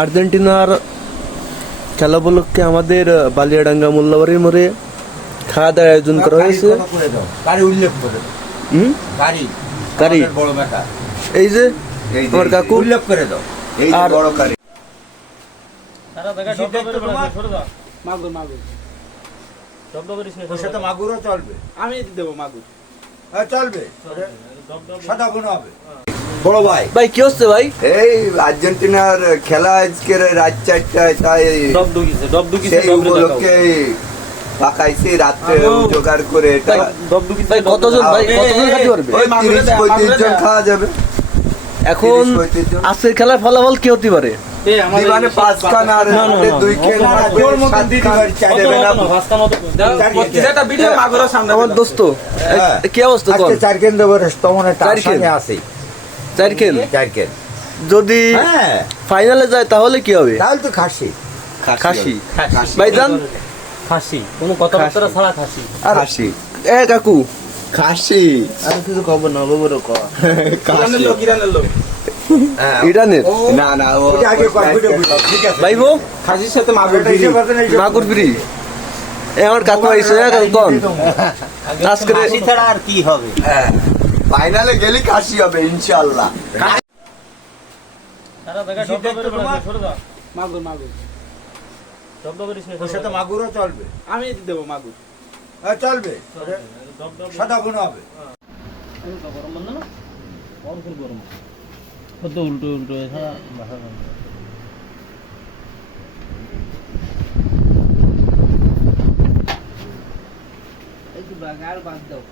আর্জেন্টিনার খেলা উপলক্ষে আমাদের বালিয়াডাঙ্গা মোল্লাবাড়ির মোড়ে খাওয়া দাওয়ার আয়োজন করা হয়েছে। এই যে আমার কাকু উল্লেখ করে দাও, এই যে বড় কারি। ওর সাথে মাগুরও চলবে, আমি দেবো মাগুর। হ্যাঁ চলবে, সাদা কোনো হবে। বড় ভাই, ভাই কি হচ্ছে ভাই? এই আর্জেন্টিনার খেলা আজকের রাত 4টায়, তাই সেই উপলক্ষে পাকাইছি রাত্রে জোগাড় করে। এটা ভাই কতজন ভাই কতজন খেতে পারবে? ওই 30-35 জন খাওয়া যাবে। এখন 30-35 জন। আজকের খেলার ফলাফল কি হতে পারে? দিবানে 5 খান আর 2 খান থাকবে, 7 খান আর 4 দেবে না। আমার দোস্ত হ্যাঁ। কি অবস্থা? আজকে 4 কেন দেবো, তেমন একটা 4 কেন? আশা আছে। 4 কেন? 4 কেন যদি হ্যাঁ, ফাইনালে যায় তাহলে কি হবে? তাহলে তো খাসি। খাসি ভাইজান, খাসি কোনো কথাবার্তা ছাড়া খাসি। আর খাসি এ কাকু খাসি আর কিছু খবর না বড় ক হ্যাঁ। ইরানের না না, ও আগে ঠিক আছে ভাই গো খাসির সাথে মাগুর মাগুর ফ্রি। এ আমার কাকু আইছে কোন আজকে খাসি ছাড়া আর কি হবে? হ্যাঁ, ফাইনালে গেলে খাসি হবে ইনশাআল্লাহ। মাগুর মাগুর ওর সাথে মাগুরও চলবে, আমি দেবো মাগুর। হ্যাঁ চলবে, সাদা কোনো হবে। উল্টো উল্টো একটু বাগার বাদ দাও।